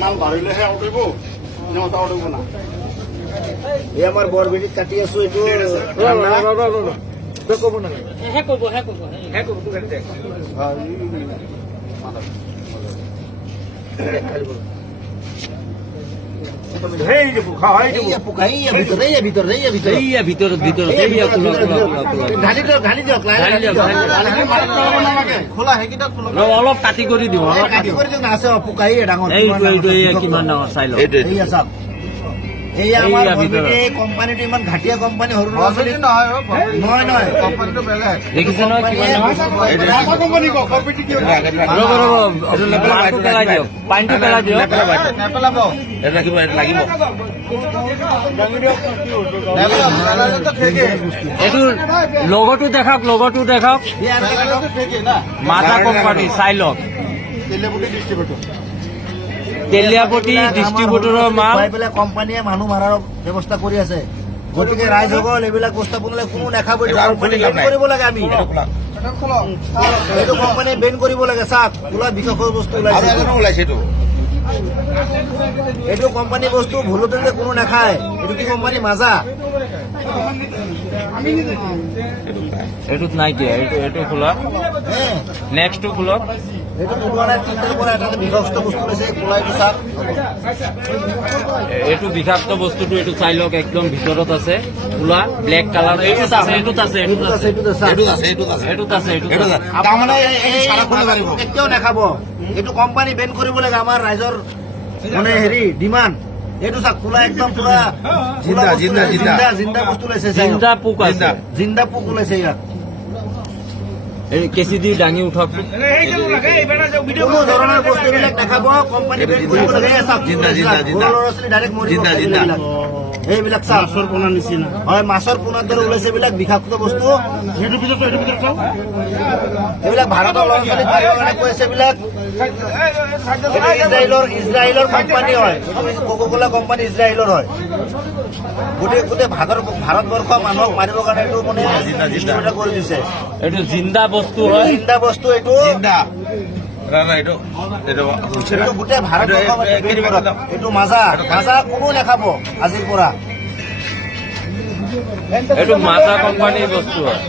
মাল বাঢ়িলেহে আউটিব নহ'লে আউটিব না এই আমাৰ বৰবেটিত কাটি আছো এইটো ক'ব নালাগে অলপ কাটি কৰি দিওঁ আছে পোকাই ডাঙৰ কিমান ডাঙৰ চাই লওঁ এই আমাৰ কোম্পানীটো ইমান ঘাটিয়া কোম্পানী সৰু ল'ৰা ছোৱালী নহয় কোম্পানীটো বেলেগ দেখিছে নহয় পেলাই দিয়ক পানীটো পেলাই দিয়ক নেপেলাব লাগিব লাগিব এইটো লগতো দেখাওক মাথা কোম্পানী চাই লওক তেলিয়াপতি ডিষ্ট্ৰিবিউটৰৰ মাল পেলাই কোম্পানীয়ে মানুহ মাৰাৰ ব্যৱস্থা কৰি আছে গতিকে ৰাইজসকল এইবিলাক বস্তু আপোনালোকে কোনো নাখাব কৰিব লাগে আমি এইটো কোম্পানীয়ে বেন কৰিব লাগে চাওক ওলা বিষয় বস্তু ওলাইছে এইটো কোম্পানী বস্তু ভুলতে কোনো নাখায় এইটো কি কোম্পানী মাজা এইটোত নাই দিয়া এইটো খোলা নেক্সটটো খোলক এইটো পুৰণা তিনিটাৰ পৰা এটা বিষাক্ত বস্তু লৈছে খোলাইটো চাওক এইটো বিষাক্ত বস্তুটো এইটো চাই লওক একদম ভিতৰত আছে খোলা ব্লেক কালাৰ এইটোত আছে কেতিয়াও নাখাব এইটো কোম্পানী বেন কৰিব লাগে আমাৰ ৰাইজৰ মানে হেৰি ডিমাণ্ড এইটো চাওক খোলা একদম পুৰা জিন্দা বস্তু লৈছে জিন্দা পোক আছে জিন্দা পোক ওলাইছে ইয়াত এই কেঁচি দি দাঙি উঠক কোনো ধৰণৰ বস্তুবিলাক নাখাব কোম্পানী বেন কৰিব লাগে ল'ৰা ছোৱালী ডাইৰেক্ট মৰিব এইবিলাক চাওক মাছৰ পোনাৰ নিচিনা হয় মাছৰ পোনাৰ দৰে ওলাইছে এইবিলাক বিষাক্ত বস্তু এইবিলাক ভাৰতৰ ল'ৰা ছোৱালীক মাৰিবৰ কাৰণে কৈ আছে এইবিলাক ইজৰাইলৰ কোম্পানী হয় কোকা-কোলা কোম্পানী ইজৰাইলৰ হয় গোটেই ভাৰতবৰ্ষ মানুহক মাৰিবৰ কাৰণে এইটো মানে ডিষ্ট্ৰিবিউটৰ কৰি দিছে এইটো জিন্দা বস্তু হয় জিন্দা বস্তু এইটো গোটেই ভাৰতবৰ্ষ এইটো মাজা কোনো নাখাব আজিৰ পৰা এইটো মাজা কোম্পানীৰ বস্তু হয়